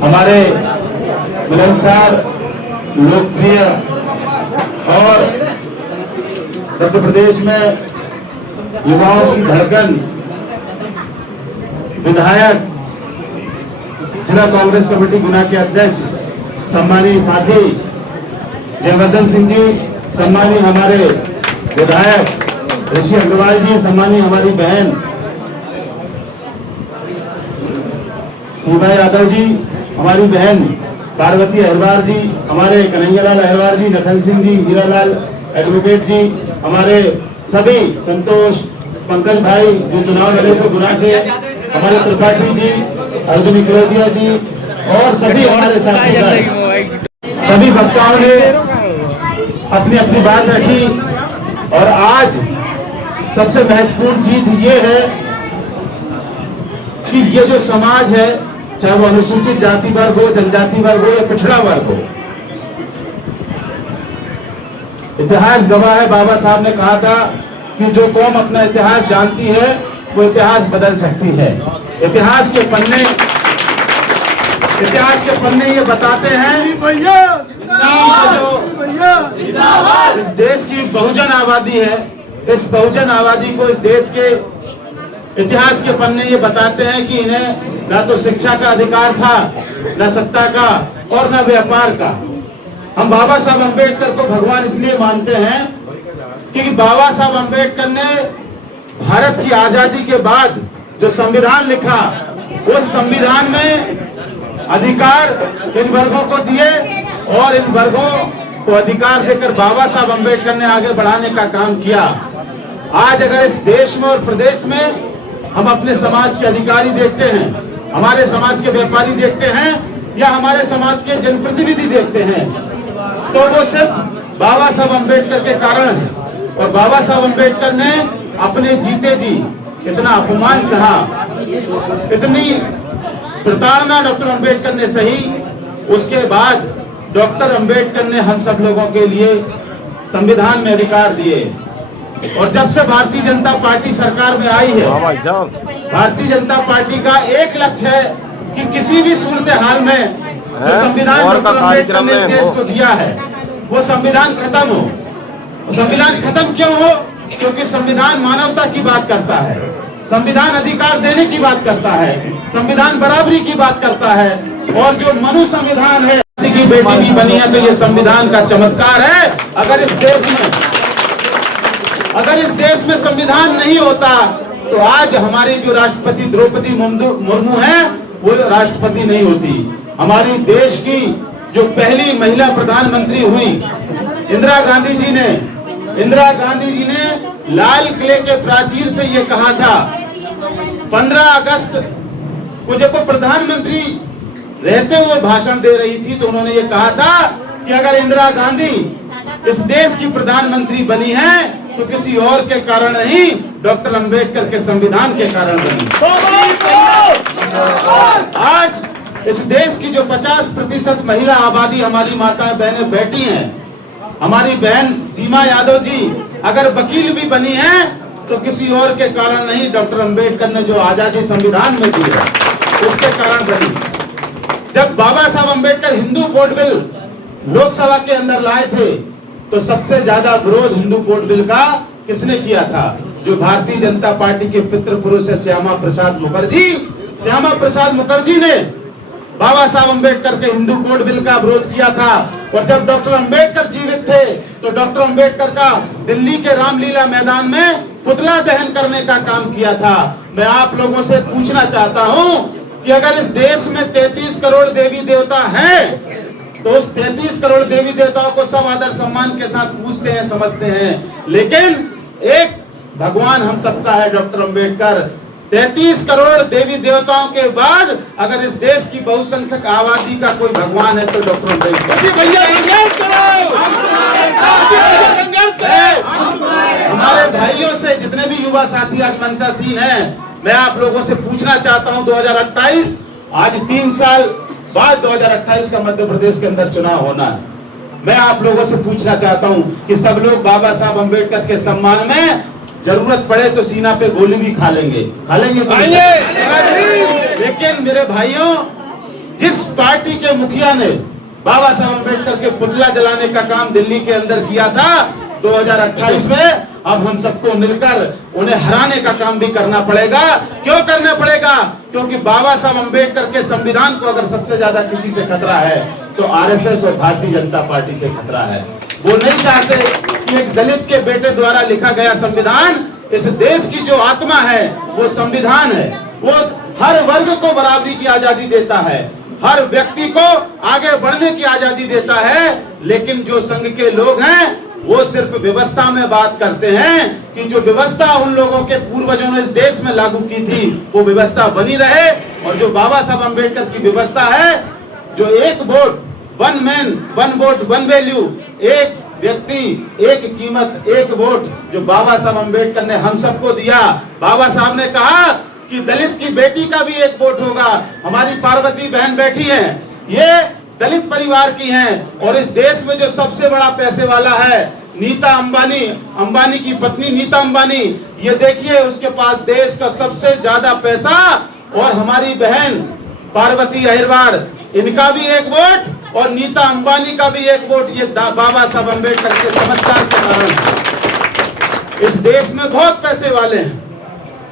हमारे मिलनसार, लोकप्रिय और मध्य प्रदेश में युवाओं की धड़कन विधायक, जिला कांग्रेस कमेटी गुना के अध्यक्ष सम्मानीय साथी जयवर्धन सिंह जी, सम्मानीय हमारे विधायक ऋषि अग्रवाल जी, सम्मानीय हमारी बहन सीमा यादव जी, हमारी बहन पार्वती अहरवार जी, हमारे कन्हैयालाल अहरवार जी, नथन सिंह जी, हीरालाल एडवोकेट जी, हमारे सभी संतोष, पंकज भाई जो चुनाव लड़े थे गुना से, हमारे त्रिपाठी जी, अर्जुन इकलौतिया जी और सभी हमारे साथी, सभी वक्ताओं ने अपनी अपनी बात रखी। और आज सबसे महत्वपूर्ण चीज ये है कि ये जो समाज है, चाहे वो अनुसूचित जाति वर्ग हो, जनजाति वर्ग हो या पिछड़ा वर्ग हो, इतिहास गवाह है। बाबा साहब ने कहा था कि जो कौम अपना इतिहास जानती है वो इतिहास बदल सकती है। इतिहास के पन्ने ये बताते हैं जो इस देश की बहुजन आबादी है, इस बहुजन आबादी को इस देश के इतिहास के पन्ने ये बताते हैं कि इन्हें ना तो शिक्षा का अधिकार था, न सत्ता का और न व्यापार का। हम बाबा साहब अम्बेडकर को भगवान इसलिए मानते हैं क्योंकि बाबा साहब अम्बेडकर ने भारत की आजादी के बाद जो संविधान लिखा, उस संविधान में अधिकार इन वर्गों को दिए और इन वर्गों को अधिकार देकर बाबा साहब अम्बेडकर ने आगे बढ़ाने का काम किया। आज अगर इस देश में और प्रदेश में हम अपने समाज के अधिकारी देखते हैं, हमारे समाज के व्यापारी देखते हैं या हमारे समाज के जनप्रतिनिधि देखते हैं, तो वो सिर्फ बाबा साहब अम्बेडकर के कारण है। और बाबा साहब अम्बेडकर ने अपने जीते जी इतना अपमान सहा, इतनी प्रताड़ना डॉक्टर अम्बेडकर ने सही। उसके बाद डॉक्टर अम्बेडकर ने हम सब लोगों के लिए संविधान में अधिकार दिए। और जब से भारतीय जनता पार्टी सरकार में आई है, भारतीय जनता पार्टी का एक लक्ष्य है कि किसी भी सूरत हाल में जो संविधान डॉक्टर अम्बेडकर ने देश को दिया है वो संविधान खत्म हो। संविधान खत्म क्यों हो? क्योंकि संविधान मानवता की बात करता है, संविधान अधिकार देने की बात करता है, संविधान बराबरी की बात करता है। और जो मनु संविधान है, किसी की बेटी भी बनी है तो ये संविधान का चमत्कार है। अगर इस देश में संविधान नहीं होता तो आज हमारी जो राष्ट्रपति द्रौपदी मुर्मू है वो राष्ट्रपति नहीं होती। हमारी देश की जो पहली महिला प्रधानमंत्री हुई इंदिरा गांधी जी ने लाल किले के प्राचीर से ये कहा था, 15 अगस्त को जब वो प्रधानमंत्री रहते हुए भाषण दे रही थी तो उन्होंने ये कहा था कि अगर इंदिरा गांधी इस देश की प्रधानमंत्री बनी है तो किसी और के कारण नहीं, डॉक्टर अम्बेडकर के संविधान के कारण बनी। आज इस देश की जो 50% महिला आबादी हमारी माताएं बहनें बैठी हैं, हमारी बहन सीमा यादव जी अगर वकील भी बनी है तो किसी और के कारण नहीं, डॉक्टर अम्बेडकर ने जो आजादी संविधान में दी है उसके कारण बनी। जब बाबा साहब अम्बेडकर हिंदू कोड बिल लोकसभा के अंदर लाए थे तो सबसे ज्यादा विरोध हिंदू कोड बिल का किसने किया था? जो भारतीय जनता पार्टी के पितृ पुरुष है श्यामा प्रसाद मुखर्जी। श्यामा प्रसाद मुखर्जी ने बाबा साहब अम्बेडकर के हिंदू कोड बिल का विरोध किया था। और जब डॉक्टर अम्बेडकर जीवित थे तो डॉक्टर अम्बेडकर का दिल्ली के रामलीला मैदान में पुतला दहन करने का काम किया था। मैं आप लोगों से पूछना चाहता हूं कि अगर इस देश में 33 करोड़ देवी देवता हैं तो उस 33 करोड़ देवी देवताओं को सब आदर सम्मान के साथ पूजते हैं, समझते हैं, लेकिन एक भगवान हम सबका है डॉक्टर अम्बेडकर। 33 करोड़ देवी देवताओं के बाद अगर इस देश की बहुसंख्यक आबादी का कोई भगवान है तो डॉक्टर अम्बेडकर। हमारे भाइयों से जितने भी युवा साथी आज मंचासीन हैं, मैं आप लोगों से पूछना चाहता हूं, 2028 आज 3 साल बाद 2028 का मध्य प्रदेश के अंदर चुनाव होना है। मैं आप लोगों से पूछना चाहता हूं कि सब लोग बाबा साहब अम्बेडकर के सम्मान में जरूरत पड़े तो सीना पे गोली भी खा लेंगे, लेकिन मेरे भाइयों जिस पार्टी के मुखिया ने बाबा साहब अम्बेडकर के पुतला जलाने का काम दिल्ली के अंदर किया था 2028 में, अब हम सबको मिलकर उन्हें हराने का काम भी करना पड़ेगा। क्यों करना पड़ेगा? क्योंकि बाबा साहब अम्बेडकर के संविधान को अगर सबसे ज्यादा किसी से खतरा है तो आरएसएस और भारतीय जनता पार्टी से खतरा है। वो नहीं चाहते कि एक दलित के बेटे द्वारा लिखा गया संविधान, इस देश की जो आत्मा है वो संविधान है, वो हर वर्ग को बराबरी की आजादी देता है, हर व्यक्ति को आगे बढ़ने की आजादी देता है। लेकिन जो संघ के लोग हैं वो सिर्फ व्यवस्था में बात करते हैं कि जो व्यवस्था उन लोगों के पूर्वजों ने इस देश में लागू की थी वो व्यवस्था बनी रहे, और जो बाबा साहब अम्बेडकर की व्यवस्था है, जो एक vote one man one vote one value, एक व्यक्ति एक कीमत एक वोट, जो बाबा साहब अम्बेडकर ने हम सबको दिया। बाबा साहब ने कहा कि दलित की बेटी का भी एक वोट होगा। हमारी पार्वती बहन बैठी है, ये दलित परिवार की हैं, और इस देश में जो सबसे बड़ा पैसे वाला है नीता अंबानी, अंबानी की पत्नी नीता अंबानी, ये देखिए उसके पास देश का सबसे ज्यादा पैसा, और हमारी बहन पार्वती अहिरवार, इनका भी एक वोट और नीता अंबानी का भी एक वोट, ये बाबा साहब अम्बेडकर के चमत्कार के कारण। इस देश में बहुत पैसे वाले हैं,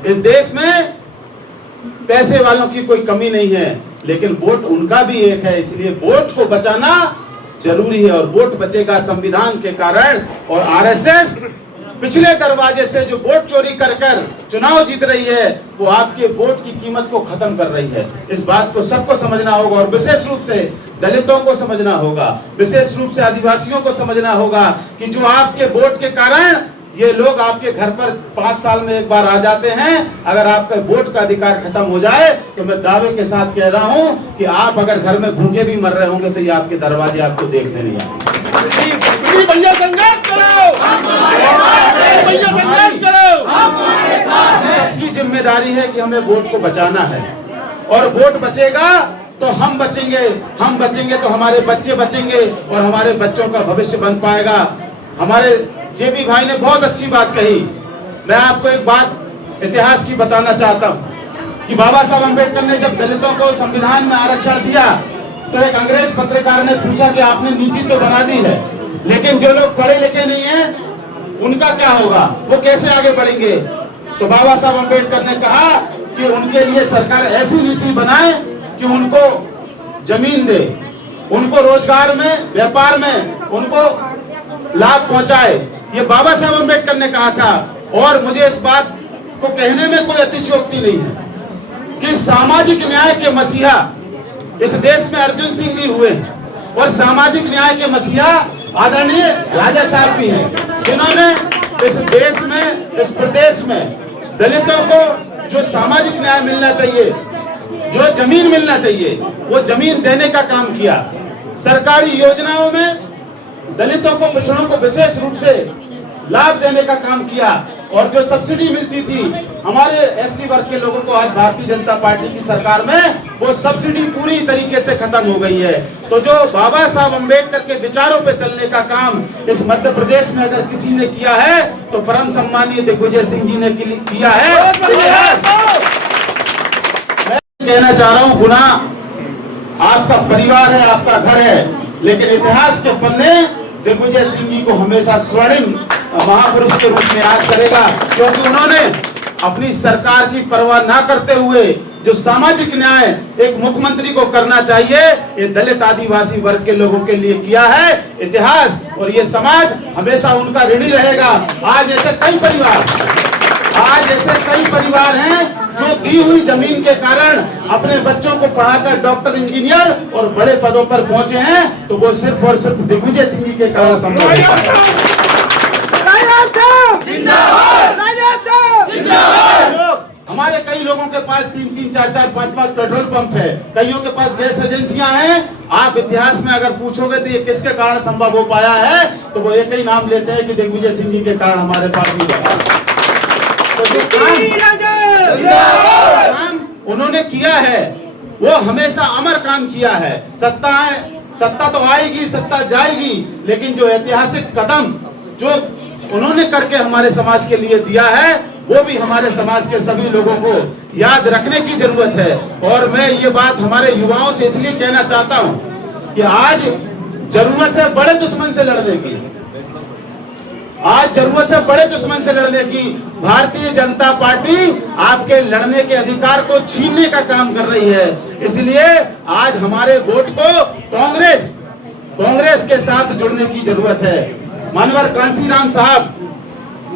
इस देश में पैसे वालों की कोई कमी नहीं है, लेकिन वोट उनका भी एक है, इसलिए वोट को बचाना जरूरी है। और वोट बचेगा संविधान के कारण, और आरएसएस पिछले दरवाजे से जो वोट चोरी कर कर चुनाव जीत रही है वो आपके वोट की कीमत को खत्म कर रही है। इस बात को सबको समझना होगा, और विशेष रूप से दलितों को समझना होगा, विशेष रूप से आदिवासियों को समझना होगा कि जो आपके वोट के कारण ये लोग आपके घर पर 5 साल में एक बार आ जाते हैं, अगर आपका वोट का अधिकार खत्म हो जाए तो मैं दावे के साथ कह रहा हूं कि आप अगर घर में भूखे भी मर रहे होंगे तो ये आपके दरवाजे आपको देखने नहीं आएंगे। भैया संघर्ष करो, भैया संघर्ष करो। सबकी जिम्मेदारी है कि हमें वोट को बचाना है, और वोट बचेगा तो हम बचेंगे तो हमारे बच्चे बचेंगे, और हमारे बच्चों का भविष्य बन पाएगा। हमारे जेबी भाई ने बहुत अच्छी बात कही। मैं आपको एक बात इतिहास की बताना चाहता हूँ कि बाबा साहब अम्बेडकर ने जब दलितों को संविधान में आरक्षण दिया तो एक अंग्रेज पत्रकार ने पूछा कि आपने नीति तो बना दी है, लेकिन जो लोग पढ़े लिखे नहीं है उनका क्या होगा, वो कैसे आगे बढ़ेंगे? तो बाबा साहब अम्बेडकर ने कहा कि उनके लिए सरकार ऐसी नीति बनाए कि उनको जमीन दे, उनको रोजगार में, व्यापार में उनको लाभ पहुंचाए। ये बाबा साहब अम्बेडकर ने कहा था, और मुझे इस बात को कहने में कोई अतिशयोक्ति नहीं है कि सामाजिक न्याय के मसीहा इस देश में अर्जुन सिंह जी हुए, और सामाजिक न्याय के मसीहा आदरणीय राजा साहब भी हैं, जिन्होंने इस देश में, इस प्रदेश में दलितों को जो सामाजिक न्याय मिलना चाहिए, जो जमीन मिलना चाहिए, वो जमीन देने का काम किया। सरकारी योजनाओं में दलितों को, पिछड़ों को विशेष रूप से लाभ देने का काम किया, और जो सब्सिडी मिलती थी हमारे एससी वर्ग के लोगों को आज भारतीय जनता पार्टी की सरकार में वो सब्सिडी पूरी तरीके से खत्म हो गई है। तो जो बाबा साहब अम्बेडकर के विचारों पे चलने का काम इस मध्य प्रदेश में अगर किसी ने किया है तो परम सम्मानीय दिग्विजय सिंह जी ने किया है। मैं कहना चाह रहा हूँ, गुना आपका परिवार है, आपका घर है, लेकिन इतिहास के पन्ने दिग्विजय सिंह जी को हमेशा स्वर्णिम महापुरुष के रूप में याद करेगा, क्योंकि उन्होंने अपनी सरकार की परवाह ना करते हुए जो सामाजिक न्याय एक मुख्यमंत्री को करना चाहिए, ये दलित आदिवासी वर्ग के लोगों के लिए किया है। इतिहास और ये समाज हमेशा उनका ऋणी रहेगा। आज ऐसे कई परिवार हैं जो दी हुई जमीन के कारण अपने बच्चों को पढ़ाकर डॉक्टर, इंजीनियर और बड़े पदों पर पहुंचे हैं, तो वो सिर्फ और सिर्फ दिग्विजय सिंह जी के कारण संभव है। हमारे कई लोगों के पास 3-3, 4-4, 5-5 पेट्रोल पंप है, कईयों के पास गैस एजेंसियां हैं। आप इतिहास में अगर पूछोगे तो ये किसके कारण संभव हो पाया है, तो वो एक ही नाम लेते हैं कि दिग्विजय सिंह जी के कारण हमारे पास ही बना। तो जो काम उन्होंने किया है वो हमेशा अमर काम किया है। सत्ता तो आएगी, सत्ता जाएगी, लेकिन जो ऐतिहासिक कदम जो उन्होंने करके हमारे समाज के लिए दिया है वो भी हमारे समाज के सभी लोगों को याद रखने की जरूरत है। और मैं ये बात हमारे युवाओं से इसलिए कहना चाहता हूं कि आज जरूरत है बड़े दुश्मन से लड़ने की, आज जरूरत है बड़े दुश्मन से लड़ने की। भारतीय जनता पार्टी आपके लड़ने के अधिकार को छीनने का काम कर रही है। इसलिए आज हमारे वोट को कांग्रेस के साथ जुड़ने की जरूरत है। मानवर कांसीराम साहब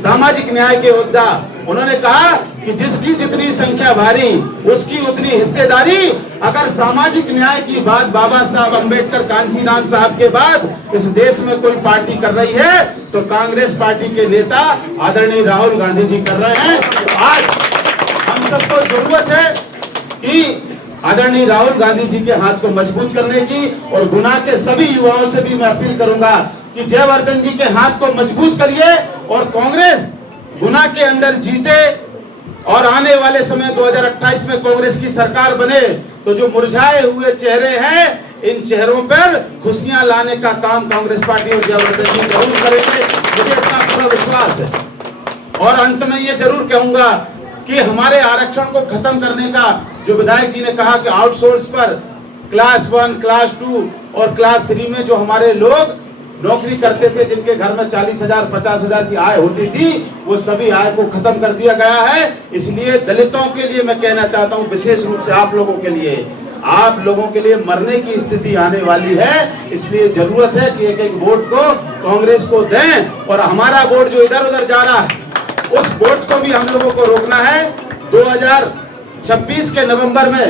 सामाजिक न्याय के योद्धा, उन्होंने कहा कि जिसकी जितनी संख्या भारी उसकी उतनी हिस्सेदारी। अगर सामाजिक न्याय की बात बाबा साहब अम्बेडकर कांसीराम साहब के बाद इस देश में कोई पार्टी कर रही है तो कांग्रेस पार्टी के नेता आदरणीय राहुल गांधी जी कर रहे हैं। आज हम सबको जरूरत है कि आदरणीय राहुल गांधी जी के हाथ को मजबूत करने की। और गुना के सभी युवाओं से भी मैं अपील करूंगा कि जयवर्धन जी के हाथ को मजबूत करिए और कांग्रेस गुना के अंदर जीते और आने वाले समय 2028 में कांग्रेस की सरकार बने तो जो मुरझाए हुए चेहरे हैं इन चेहरों पर खुशियां लाने का काम कांग्रेस पार्टी और जयवर्धन जी जरूर करेंगे, मुझे इतना पूरा विश्वास है। और अंत में ये जरूर कहूंगा कि हमारे आरक्षण को खत्म करने का जो विधायक जी ने कहा कि आउटसोर्स पर क्लास 1, क्लास 2 और क्लास 3 में जो हमारे लोग नौकरी करते थे, जिनके घर में 40,000 50,000 की आय होती थी, वो सभी आय को खत्म कर दिया गया है। इसलिए दलितों के लिए मैं कहना चाहता हूं, विशेष रूप से आप लोगों के लिए, आप लोगों के लिए मरने की स्थिति आने वाली है। इसलिए जरूरत है कि एक एक वोट को कांग्रेस को दें और हमारा वोट जो इधर उधर जा रहा है उस वोट को भी हम लोगों को रोकना है। 2026 के नवंबर में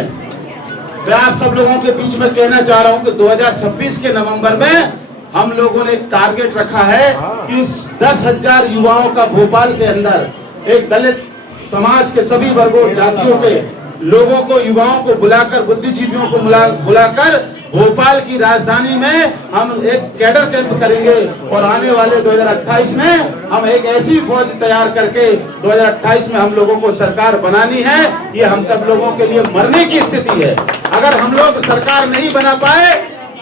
मैं आप सब लोगों के बीच में कहना चाह रहा हूं कि 2026 के नवंबर में हम लोगों ने एक टारगेट रखा है कि 10,000 युवाओं का भोपाल के अंदर एक दलित समाज के सभी वर्गों जातियों के लोगों को, युवाओं को बुलाकर, बुद्धिजीवियों को बुलाकर भोपाल की राजधानी में हम एक कैडर कैंप करेंगे। और आने वाले 2028 में हम एक ऐसी फौज तैयार करके 2028 में हम लोगों को सरकार बनानी है। ये हम सब लोगों के लिए मरने की स्थिति है। अगर हम लोग सरकार नहीं बना पाए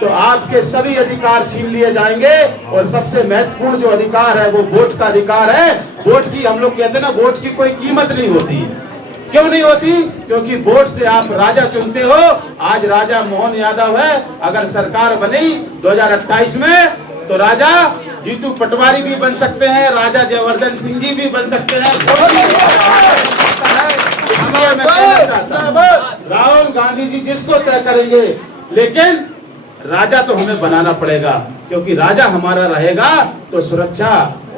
तो आपके सभी अधिकार छीन लिए जाएंगे। और सबसे महत्वपूर्ण जो अधिकार है वो वोट का अधिकार है। वोट की, हम लोग कहते हैं ना, वोट की कोई कीमत नहीं होती। क्यों नहीं होती? क्योंकि वोट से आप राजा चुनते हो। आज राजा मोहन यादव है, अगर सरकार बनी 2028 में तो राजा जीतू पटवारी भी बन सकते हैं, राजा जयवर्धन सिंह जी भी बन सकते हैं। राहुल गांधी जी जिसको तय करेंगे, लेकिन राजा तो हमें बनाना पड़ेगा, क्योंकि राजा हमारा रहेगा तो सुरक्षा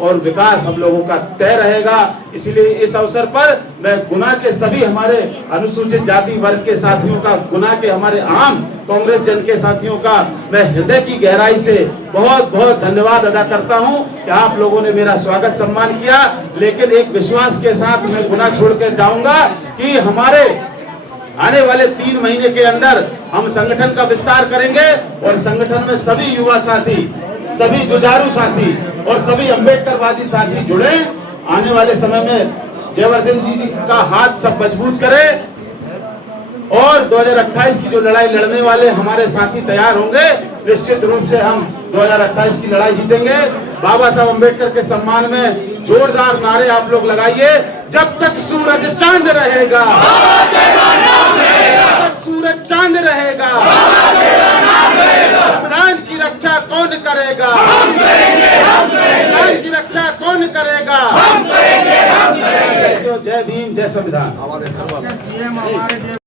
और विकास हम लोगों का तय रहेगा। इसलिए इस अवसर पर मैं गुना के सभी हमारे अनुसूचित जाति वर्ग के साथियों का, गुना के हमारे आम कांग्रेस जन के साथियों का मैं हृदय की गहराई से बहुत बहुत धन्यवाद अदा करता हूं कि आप लोगों ने मेरा स्वागत सम्मान किया। लेकिन एक विश्वास के साथ मैं गुना छोड़ के जाऊंगा कि हमारे आने वाले 3 महीने के अंदर हम संगठन का विस्तार करेंगे और संगठन में सभी युवा साथी, सभी जुझारू साथी और सभी अम्बेडकरवादी साथी जुड़े। आने वाले समय में जयवर्धन जी का हाथ सब मजबूत करें और 2028 की जो लड़ाई लड़ने वाले हमारे साथी तैयार होंगे, निश्चित रूप से हम 2028 की लड़ाई जीतेंगे। बाबा साहब अम्बेडकर के सम्मान में जोरदार नारे आप लोग लगाइए। जब तक सूरज चांद रहेगा, सूरज चांद रहेगा, संविधान की रक्षा कौन करेगा? संविधान की रक्षा कौन करेगा? जय भीम, जय संविधान।